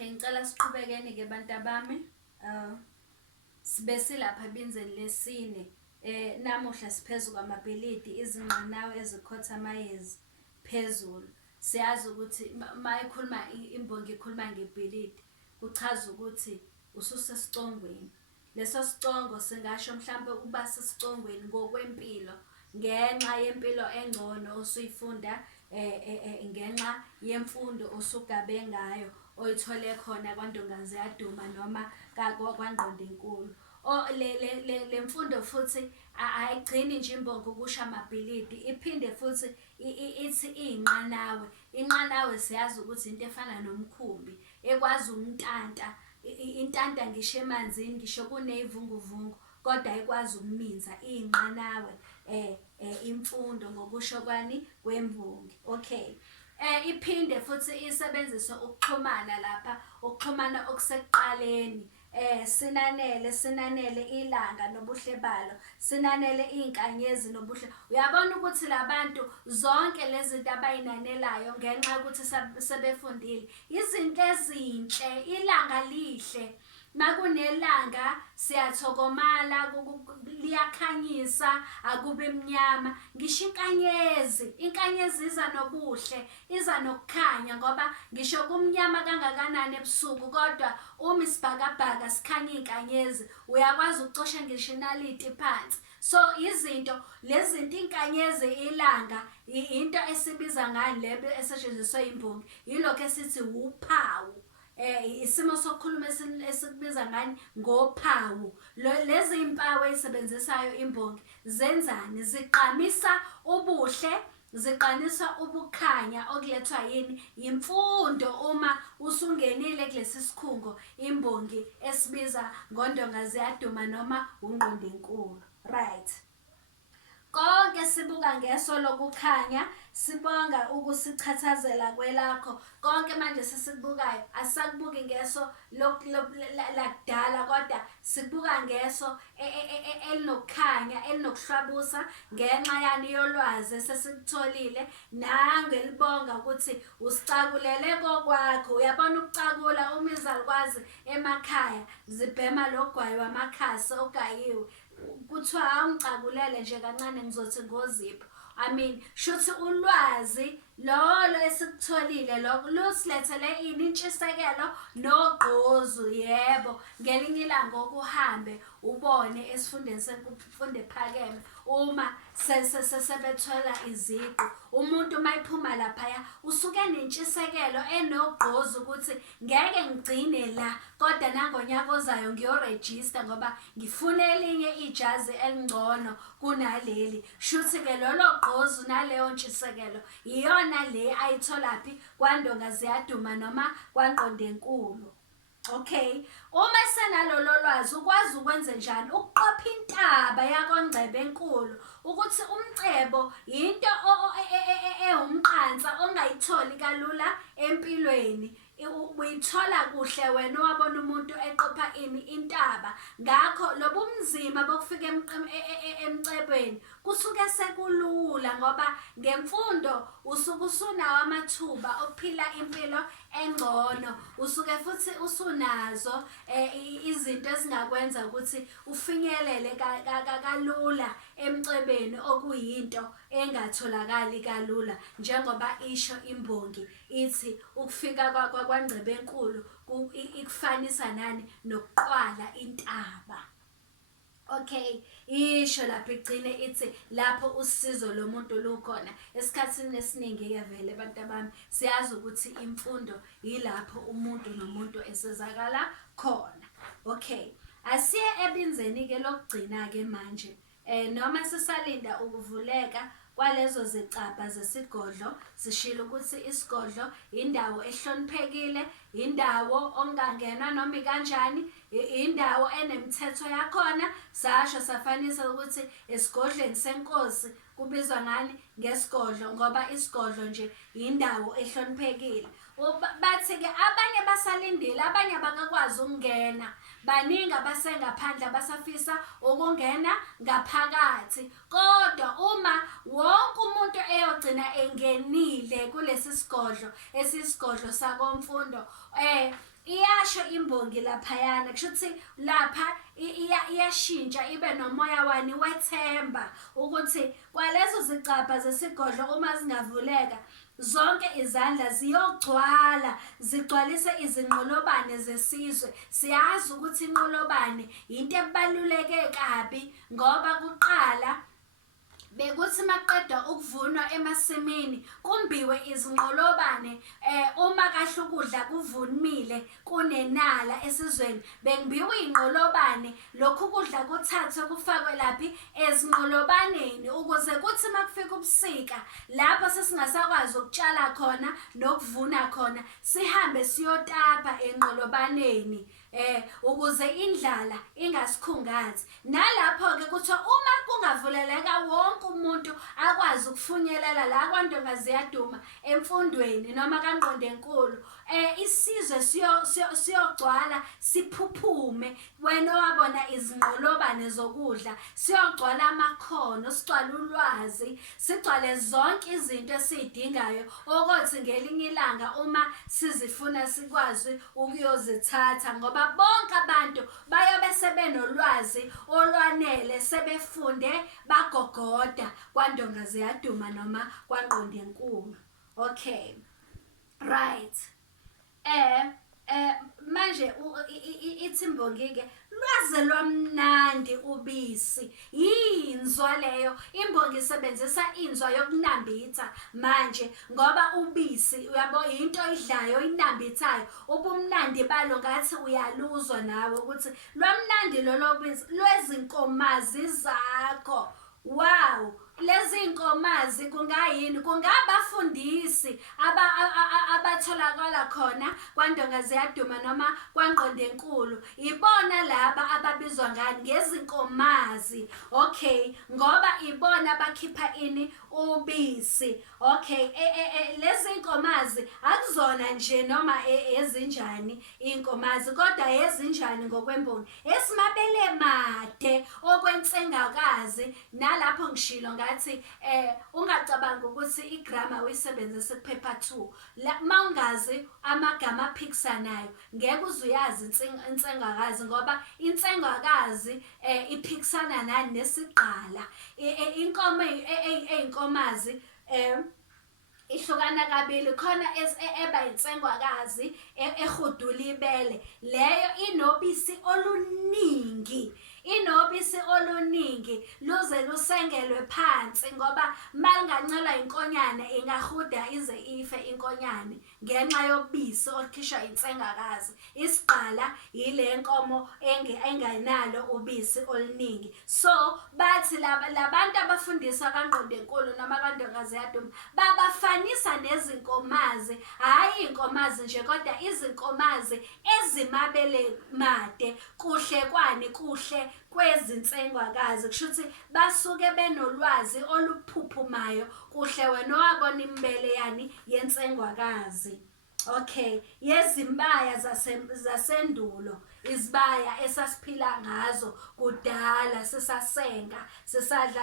Okay, ngicela siqhubekeni-ke bantu bami. Sibe silapha ebinzeni lesine. Namuhla siphezu kwamabhilidi, izinqanawe ezikhothamayizi phezulu. Siyazi ukuthi ma ikhuluma imbongi ikhuluma ngebhilidi, kuchaza ukuthi ususesicongweni. Leso sicongo singasho mhlampe ukuba sesicongweni ngokwempilo, ngenxa yempilo engcono osuyifunda, ngenxa yemfundo osugabe ngayo oyithole khona kwaNdongazi yaDuma noma kwaNgqondonkulu. Le mfundo futhi ayigcini nje imbongi ukusho amabhilidi, iphinde futhi ithi iy'nqanawe. Inqanawe siyazi ukuthi into efana nomkhumbi ekwazi umntanta. Intanta ngisho emanzini, ngisho kuney'vunguvungu kodwa ikwazi ukuminza iy'nqanawe. Imfundo ngokusho kwani kwembongi. Okay. Iphinde futhi isebenzise ukuxhumana lapha, ukuxhumana okusekuqaleni. Sinanele ilanga nobuhle balo, sinanele iy'nkanyezi nobuhle. Uyabona ukuthi la bantu zonke lezi zinto abay'nanelayo ngenxa yokuthi sebefundile, izinto ezinhle, ilanga lihle. Makunelanga siyathokomala, liyakhanyisa, akube mnyama. Ngisho inkanyezi iza nobuhle, iza nokukhanya ngoba ngisho kumnyama kangakanani ebusuku kodwa uma isibhakabhaka sikhanya iy'nkanyezi uyakwazi ukucosha ngisho inaliti phansi. So izinto lezi zinto, inkanyezi, ilanga, into esibiza ngani le esetshenziswe imbongi, yilokho esithi uphawu. Isimo sokukhuluma esikubiza ngani ngophawu. Lezi mpawu ey'sebenzisayo imbongi zenzani? Ziqamisa ubuhle, ziqanisa ubukhanya okulethwa yini? Imfundo. Uma usungenile kulesi sikhungo imbongi esibiza ngoNdongazi yaDuma noma uNgqondonkulu. Right. Konke sibuka ngeso lokukhanya, sibonga ukusichathazela kwelakho. Konke manje sesikubukayo asisakubuki ngeso lakudala kodwa sikubuka ngeso elinokukhanya, elinokuhlabusa ngenxa yani yolwazi esesikutholile. Nangelibonga ukuthi usicakulele kokwakho. Uyabona ukucakula, uma izalukwazi emakhaya zibhema logwayi wamakhasi ogayiwe, kuthiwa awungicakulele nje kancane ngizothi ngozipho. Shuthi ulwazi lolo esikutholile lusilethele ini? Intshisekelo nogqozu. Yebo, ngelinye ilanga okuhambe ubone esifundeni semfundo ephakeme uma sebethola iziqu. Umuntu uma iphuma laphaya usuke nentshisekelo enogqozu ukuthi ngeke ngigcine la kodwa nangonyaka ozayo ngiyorejista ngoba ngifuna elinye ijazi elingcono kunaleli. Shuthi-ke lolo gqozu naleyo ntshisekelo iyona le ayitholaphi kwaNdongazi yaDuma noma kwaNgqondonkulu. Okay, uma esenalolo lwazi ukwazi ukwenza njani? Ukuqopha intaba yakoNgcebo enkulu ukuthi umcebo into ewumqansa ongayitholi kalula empilweni. Uyithola kuhle wena owabona umuntu eqopha intaba. Ngakho lobu bunzima bokufika emcebweni kusuke sekulula ngoba ngemfundo usuke usunawo amathuba okuphila impilo engcono. Usuke futhi usunazo izinto ezingakwenza ukuthi ufinyelele kalula emcebeni, okuyinto engatholakali kalula njengoba isho imbongi ithi ukufika kwaNgcebo enkulu ikufanisa nani? Nokuqwala intaba. Okay, isho lapho igcine ithi lapho usizo lomuntu lukhona. Esikhathini esiningi-ke vele bantu bami siyazi ukuthi imfundo yilapho umuntu nomuntu esizakala khona. Okay, asiye ebinzeni-ke lokugcina-ke manje. Noma sisalinda ukuvuleka kwalezo zicabha zesigodlo, sishilo ukuthi isigodlo indawo ehloniphekile, indawo ongangenwa noma ikanjani, indawo enemithetho yakhona. Sasho safanisa ukuthi esigodlweni senkosi kubizwa ngani? Ngesigodlo, ngoba isigodlo nje indawo ehloniphekile. bathi-ke abanye basalindile, abanye abakakwazi ukungena. Baningi abasengaphandle abasafisa ukungena ngaphakathi. Kodwa uma wonke umuntu eyogcina engenile kulesi sigodlo esisigodlo sakomfundo, iyasho imbongi laphayana, kusho ukuthi lapha iyashintsha ibe nomoya wani wethemba ukuthi kwalezo zicabha zesigodlo uma zingavuleka, zonke izandla ziyogcwala zigcwalise izinqolobane zesizwe. Siyazi ukuthi inqolobane into ebaluleke kabi ngoba kuqala bekuthi maqedwa ukuvunwa emasimini kumbiwe izinqolobane. Uma kahle ukudla kuvunmile kunenala esizweni, bengibiwe iy'nqolobane, lokhu kudla kuthathwe kufakwe laphi ezinqolobaneni, ukuze kuthi makufika ubusika lapho sesingasakwazi ukutshala khona nokuvuna khona, sihambe siyotapa enqolobaneni ukuze indlala ingasikhungathi. Nalapho-ke kuthiwa uma kungavuleleka wonke umuntu akwazi ukufinyelela la kwaNdonga Ziyaduma emfundweni noma kaNgqondenkulu, isizwe siyogcwala siphuphume. Wena owabona izinqolobane zokudla, siyogcwala amakhono, sigcwale ulwazi, sigcwale zonke izinto esiy'dingayo okothi ngelinye ilanga uma sizifuna sikwazi ukuyozithatha, ngoba bonke abantu bayobe sebenolwazi olwanele, sebefunde bagogoda kwaNdonga Ziyaduma noma kwaNgqondenkulu. Okay, right. Manje ithi imbongi-ke, lwaze lwamnandi ubisi, yinzwa leyo. Imbongi isebenzisa inzwa yokunambitha manje ngoba ubisi uyabo into oyidlayo oyinambithayo, ubumnandi balo ngathi uyaluzwa nawe ukuthi lwamnandi lolo bisi lwezinkomazi zakho. Wow, lezi nkomazi kungayini? Kungabafundisi abatholakala khona kwaNdonga Ziyaduma noma kwaNgqondenkulu. Ibona laba ababizwa ngani? Ngezinkomazi. Okay, ngoba ibona bakhipha ini? Ubisi. Okay, lezi nkomazi akuzona nje noma ezinjani inkomazi, kodwa ezinjani ngokwembongi? Esimabele made okwensengakazi. Nalapho ngishilo ngathi ungacabanga ukuthi igrama uyisebenzise kuphepha 2. Mawungazi amagama aphikisanayo ngeke uzuyazi insengakazi, ngoba insengakazi iphikisana nani nesigqala. Inkomo eyinkomazi ihlukana kabili, khona eba insengwakazi ehudula ibele, leyo inobisi oluningi. Inobisi oluningi luze lusengelwe phansi, ngoba malingancelwa inkonyane ingahuda ize ife inkonyane ngenxa yobisi olukhishwa insengakazi. Isigqala ile nkomo engenalo ubisi oluningi. So bathi labantu abafundisa kaNgqondenkulu noma kaNdonga Ziyaduma babafanisa nezinkomazi, hhayi inkomazi nje kodwa izinkomazi ezimabele made, kuhle kwani kuhle kwezinsengwakazi. Kusho ukuthi basuke benolwazi oluphuphumayo, kuhle wena owabona imbele yani yensengwakazi. Okay, yezimbaya zasendulo, izibaya esasiphila ngazo kudala, sisasenga,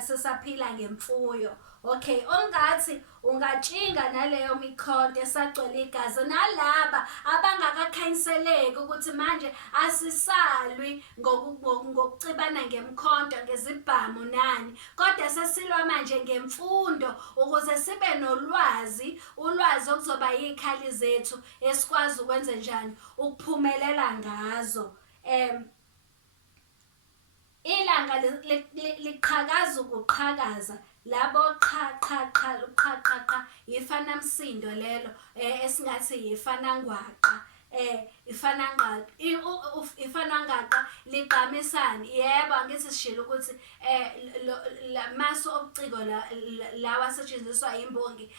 sisaphila ngemfuyo. Okay, ongathi ungatshinga naleyo mikhonto esagcwele igazi, nalaba abangakakhanyiseleki ukuthi manje asisalwi ngokucibana ngemkhonto ngezibhamu nani, kodwa sesilwa manje ngemfundo ukuze sibe nolwazi, ulwazi okuzoba yikhali zethu esikwazi ukwenza njani ukuphumelela ngazo. Ilanga liqhakaza ukuqhakaza, labo qha ifana msindo lelo esingathi ifana ngwaqa. Ifana ngaqa liqhamisani. Yebo, angithi sishilo ukuthi masu obuciko lawa asetshenziswa imbongi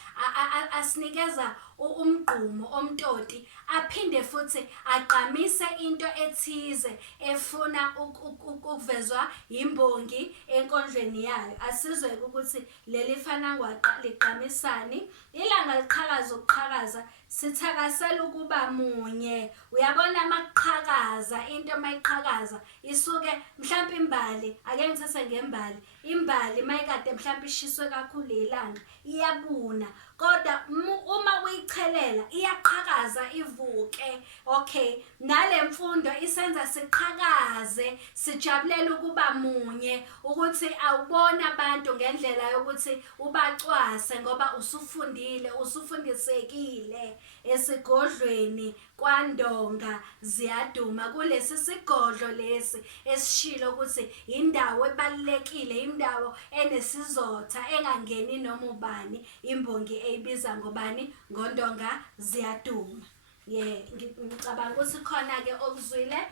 asinikeza umgqumo omtoti aphinde futhi agqamise into ethize efuna ukuvezwa imbongi enkondlweni yayo. Asizwe ukuthi leli fanangwaqa ligqamisani. Ilanga liqhakaza ukuqhakaza sithakasela ukuba munye. Uyabona makuqhakaza into mayiqhakaza isuke mhlawumbe imbali, ake ngithathe ngembali. Imbali mayikade mhlawumbe ishiswe kakhulu ilanga iyabuna, kodwa uma uyichelela iyaqhakaza ivuke. Okay, nale mfundo isenza siqhakaze, sijabulela ukuba munye, ukuthi awubona abantu ngendlela yokuthi ubacwase ngoba usufundile, usufundisekile. Esigodlweni kwaNdonga ziyaduma, kulesi sigodlo lesi esishilo ukuthi indawo ebalulekile, indawo enesizotha engangeni noma ubani. Imbongi eyibiza ngobani? ngoNdonga ziyaduma. Ngicabanga ukuthi khona-ke okuzwile.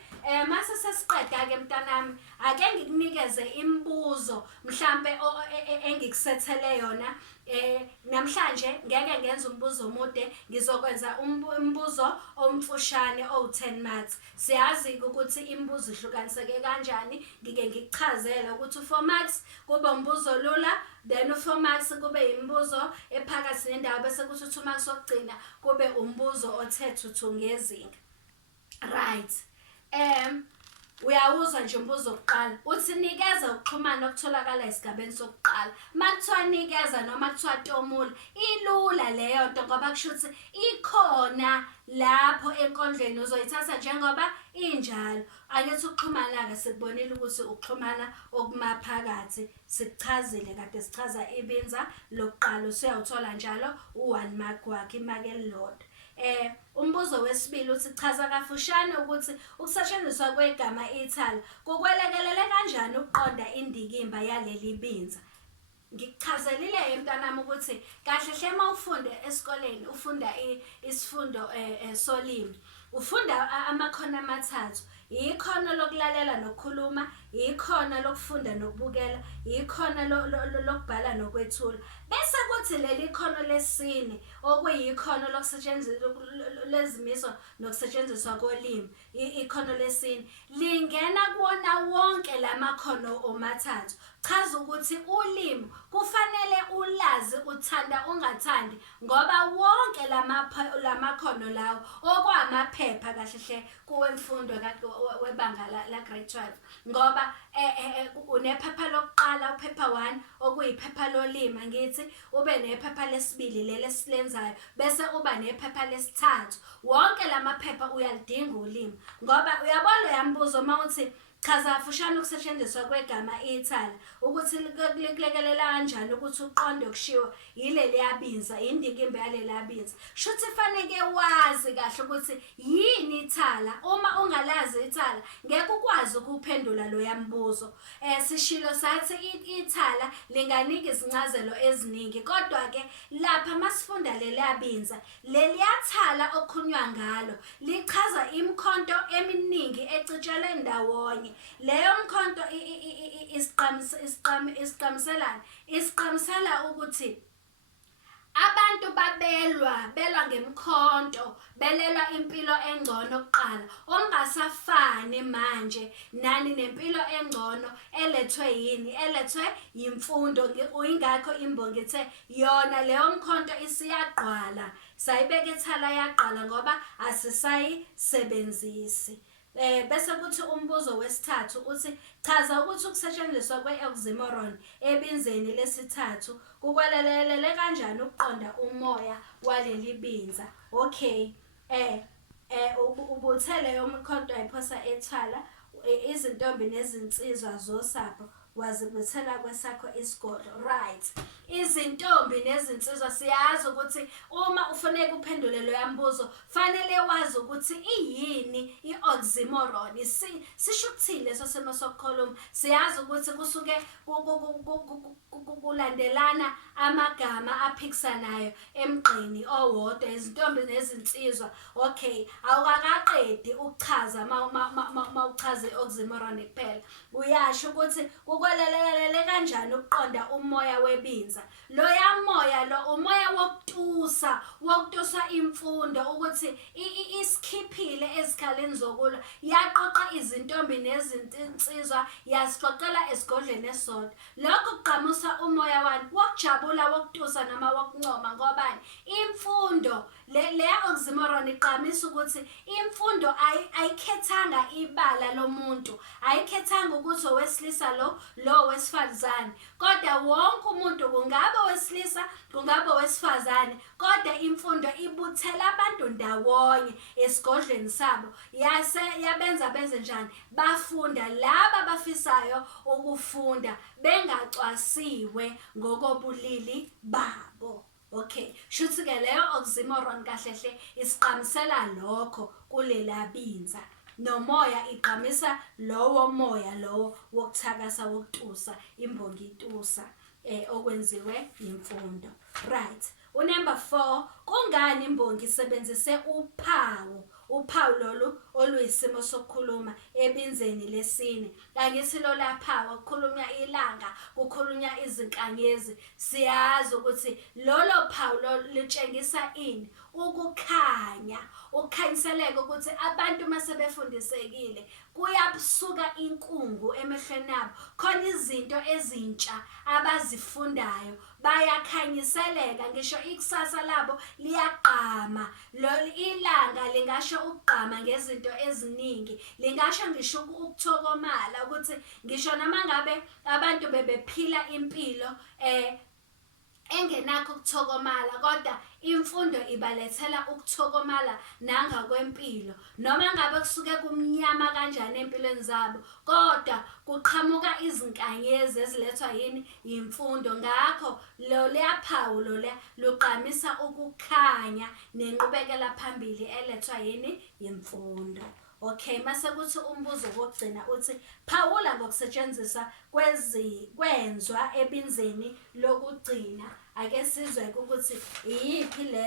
Mase sesiqeda-ke mntanami, ake ngikunikeze imibuzo mhlampe engikusethele yona. Namhlanje ngeke ngenze umbuzo omude, ngizokwenza umbuzo omfushane owu-10 marks. Siyazi ukuthi imibuzo ihlukaniseke kanjani. Ngike ngikuchazele ukuthi u4 marks kube umbuzo lula, then u4 marks kube imibuzo ephakathi nendawo, bese kuthi u2 marks wokugcina kube umbuzo othe thuthu ngezinga. Right. Uyawuzwa nje umbuzo wokuqala uthi nikeza ukuxhumana okutholakala esigabeni sokuqala. Makuthiwa nikeza noma kuthiwa tomula, ilula leyo nto ngoba kusho ukuthi ikhona lapho enkondlweni, uzoyithatha njengoba injalo. Angithi ukuxhumana-ke sikubonile ukuthi ukuxhumana okumaphakathi, sikuchazile kade sichaza ibinza lokuqala, usuyawuthola njalo u1 mark wakhe, imake elilodwa. Umbuzo wesibili uthi chaza kafushane ukuthi ukusetshenziswa kwegama ithala kukwelekelele kanjani ukuqonda indikimba yaleli binza. Ngikuchazelile mntanami ukuthi kahle hle mawufunda esikoleni, ufunda isifundo solimi, ufunda amakhono amathathu. Ikhono lokulalela nokukhuluma, ikhono lokufunda nokubukela, ikhono lokubhala nokwethula. Bese kuthi leli khono lesine okuyikhono lokusetshenziswa lezimiso nokusetshenziswa kolimi, ikhono lesine lingena kuwona wonke lamakhono omathathu. Chaza ukuthi ulimi kufanele ulazi, uthanda ungathandi, ngoba wonke lamakhono lawo okwamaphepha kahle hle kuwemfundo webanga la grade 12, ngoba unephepha lokuqala, uphepha 1 okuyiphepha lolimi, ngithi ube nephepha lesibili leli esilenzayo, bese uba nephepha lesithathu. Wonke lamaphepha uyalidinga ulimi, ngoba uyabona uyambuzo mawuthi chaza kafushane ukusetshenziswa kwegama ithala ukuthi kulekelela kanjani ukuthi uqonde okushiwo yileli yabinza, indikimba yaleli yabinza. Shuthi faneke wazi kahle ukuthi yini ithala. Uma ungalazi ithala ngeke ukwazi ukuphendula lo yambuzo. Sishilo sathi ithala linganika izincazelo eziningi, kodwa ke lapha masifunda leli yabinza, leli yathala okhunywa ngalo lichaza imkhonto eminingi ecitshelwe ndawonye. Leyo mkhonto isiqamisela ukuthi abantu belwa ngemkhonto, belelwa impilo engcono kuqala, ongasafani manje nani nempilo engcono elethwe yini, elethwe yimfundo. Uyingakho imbongi ithe yona leyo mkhonto isiyaqwala, sayibeka ithala yaqala ngoba asisayisebenzisi. Bese kuthi umbuzo wesithathu uthi chaza ukuthi ukusetshenziswa kwe-oxymoron ebinzeni lesithathu kukwelelele kanjani ukuqonda umoya waleli binza. Okay, ubuthele yomkhonto ayiphosa ethala, izintombi nezinsizwa zosapho wazibuthela kwesakho isigodlo. Right, izintombi nezinsizwa siyazi ukuthi uma ufanele uphendule lo yambuzo fanele wazi ukuthi iyini i-oxymoron, sisho ukuthini leso simo sokukhuluma. Siyazi ukuthi kusuke kulandelana amagama aphikisanayo emgqeni owodwa, izintombi nezinsizwa. Okay, awukaqedi ukuchaza mawuchaza i-oxymoron kuphela, uyasho ukuthi kukwelelele kanjani ukuqonda umoya webinza. lebinza. Loya moya lo umoya wokutusa imfundo ukuthi isikhiphile ezikhaleni zokulwa yaqoqa izintombi nezinsizwa yasiqoqela esigodlweni esodwa. Lokho kuqhamusa umoya wani wokujabula wokutusa noma wokuncoma ngobani imfundo leya oxymoron iqhamisa ukuthi imfundo ayikhethanga ibala lomuntu, ayikhethanga ukuthi owesilisa lo wesifazane, kodwa wonke umuntu kungaba owesilisa kungaba owesifazane, kodwa imfundo ibuthela abantu ndawonye esigodlweni sabo yabenza benze njani bafunda laba abafisayo ukufunda bengacwasiwe ngokobulili babo. Okay, shuthi ke leyo oxymoron kahlehle isiqhamisela lokho kulela binza. Nomoya iqhamisa lowo moya lowo wokuthakasa wokutusa imbongi itusa okwenziwe imfundo. Right. Number 4, kungani imbongi isebenzise uphawu lolu oluyisimo sokukhuluma ebinzeni lesine. Angithi lo lapha kukhulunywa ilanga, kukhulunywa izinkanyezi. Siyazi ukuthi lolo phawu litshengisa ini? Ukukhanya, ukukhanyiseleka ukuthi abantu mase befundisekile kuyabusuka inkungu emehlweni abo, khona izinto ezintsha abazifundayo, bayakhanyiseleka, ngisho ikusasa labo liyaqhama. Ilanga lingasho ukugqama ngezinto eziningi, lingasho ngisho ukuthokomala ukuthi ngisho noma ngabe abantu bebephila impilo engenakho ukuthokomala, kodwa imfundo ibalethela ukuthokomala nangakwempilo. Noma ngabe kusuke kumnyama kanjani empilweni zabo, kodwa kuqhamuka izinkanyezi ezilethwa yini? Imfundo. Ngakho leya phawu luqhamisa ukukhanya nenqubekela phambili elethwa yini? Imfundo. Okay, mase kuthi umbuzo wokugcina uthi phawula ngokusetshenziswa kwenzwa ebinzeni lokugcina. Ake sizwe ukuthi iyiphi le